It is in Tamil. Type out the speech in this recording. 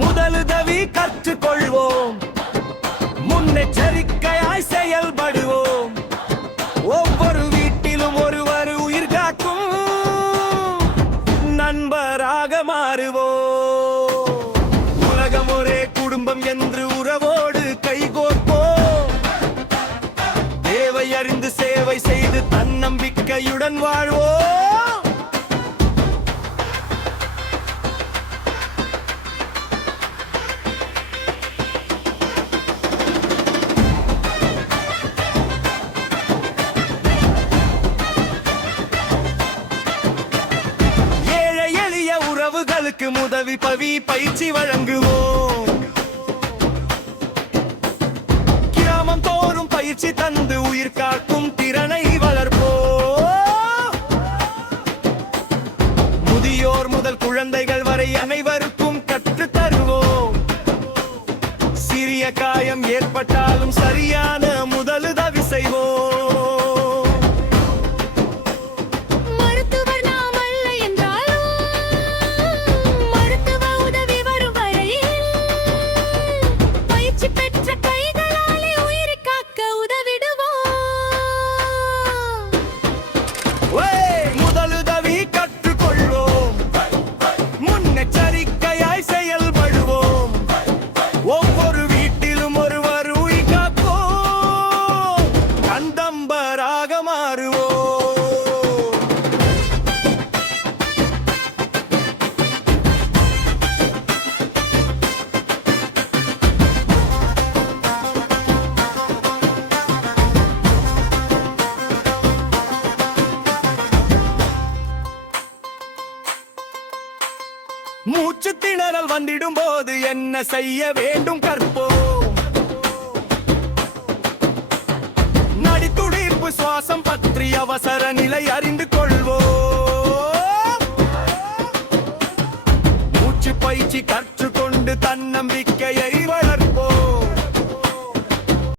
முதலுதவி கற்றுக்கொள்வோம், முன்னெச்சரிக்கையாய் செயல்படுவோம். ஒவ்வொரு வீட்டிலும் ஒருவர் உயிர் காக்கும் நண்பராக மாறுவோம். உலகம் ஒரே குடும்பம் என்று உறவோடு கைகோர்ப்போம். தேவை அறிந்து சேவை செய்து தன்னம்பிக்கையுடன் வாழ்வோம். உறவுகளுக்கு உதவி பயிற்சி வழங்குவோம். கிராமம் தோறும் பயிற்சி தந்து உயிர் காக்கும் திறனை வளர்ப்போம். முதியோர் முதல் குழந்தைகள் வரை அனைவருக்கும் கற்றுத் தருவோம். சிறிய காயம் ஏற்பட்டாலும் சரியான முதலுதவி செய்வோம். மூச்சு திணறல் வந்திடும் போது என்ன செய்ய வேண்டும் கற்போம். நடித்துடிப்பு சுவாசம் பற்றி அவசர நிலை அறிந்து கொள்வோம்.